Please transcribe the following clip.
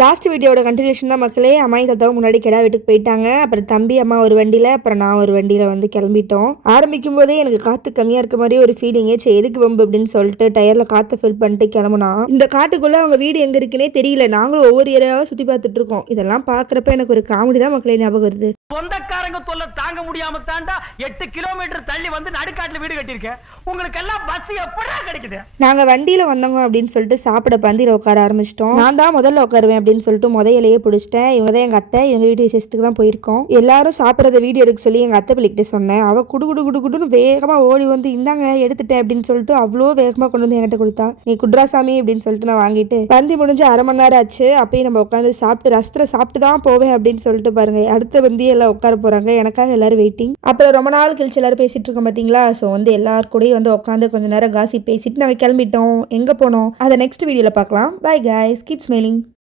Last வீடியோட continuation தான் மக்களே. அம்மாயி தாத்தாவும் முன்னாடி கிடா வீட்டுக்கு போயிட்டாங்க. அப்புறம் தம்பி அம்மா ஒரு வண்டியில், அப்புறம் நான் ஒரு வண்டியில் வந்து கிளம்பிட்டோம். ஆரம்பிக்கும் போதே எனக்கு காற்று கம்மியாக இருக்க மாதிரி ஒரு ஃபீலிங்கே. சரி எதுக்கு வம்பு அப்படின்னு சொல்லிட்டு டயரில் காற்றை ஃபில் பண்ணிட்டு கிளம்புனா, இந்த காட்டுக்குள்ளே அவங்க வீடு எங்கே இருக்குன்னே தெரியல. நாங்களும் ஒவ்வொரு ஏரியாவாக சுற்றி பார்த்துட்டு இருக்கோம். இதெல்லாம் பார்க்குறப்ப எனக்கு ஒரு காமெடி தான் மக்களே ஞாபகம் வருது. சொந்தக்காரங்க தொல்லை தாங்க முடியாம தாண்டா 8 கிலோமீட்டர் தள்ளி வந்து நடுக்காட்டுல வீடு கட்டியிருக்கேன். உங்களுக்கு எல்லாம் பஸ் எப்படா கிடைக்குது? நாங்க வண்டியில வந்தோங்க அப்படின்னு சொல்லிட்டு சாப்பிட பந்தியில உட்கார ஆரம்பிச்சிட்டோம். நான் தான் முதல்ல உட்காருவேன் அப்படின்னு சொல்லிட்டு இலையே பிடிச்சிட்டேன். இவங்க தான் எங்க அத்தை. எங்க வீட்டு விசேஷத்துக்கு தான் போயிருக்கோம். எல்லாரும் சாப்பிட்றத வீடியோ எடுக்க சொல்லி எங்க அத்தை பிள்ளைகிட்ட சொன்னேன். அவ குடுன்னு வேகமா ஓடி வந்து இந்தாங்க எடுத்துட்டேன் அப்படின்னு சொல்லிட்டு அவ்வளோ வேகமா கொண்டு வந்து என்கிட்ட கொடுத்தா. நீ குட்ராசாமி அப்படின்னு சொல்லிட்டு நான் வாங்கிட்டு பந்தி முடிஞ்சு 1/2 மணி நேரம் ஆச்சு. அப்பயும் நம்ம உட்காந்து சாப்பிட்டு ரசத்துல சாப்பிட்டு தான் போவேன் அப்படின்னு சொல்லிட்டு பாருங்க. அடுத்த வந்தியே எல்லாம் உட்கார போறாங்க. எனக்காக எல்லாரும் வெயிட்டிங். அப்புறம் ரொம்ப நாள் கழிச்சு எல்லாரும் பேசிட்டு இருக்கோம் பாத்தீங்களா. ஸோ வந்து எல்லாரும் கூடயும் வந்து உட்காந்து கொஞ்சம் நேரம் காசி பேசிட்டு நாங்கள் கிளம்பிட்டோம். எங்க போனோம் அதை நெக்ஸ்ட் வீடியோல பார்க்கலாம். Bye guys, keep smiling.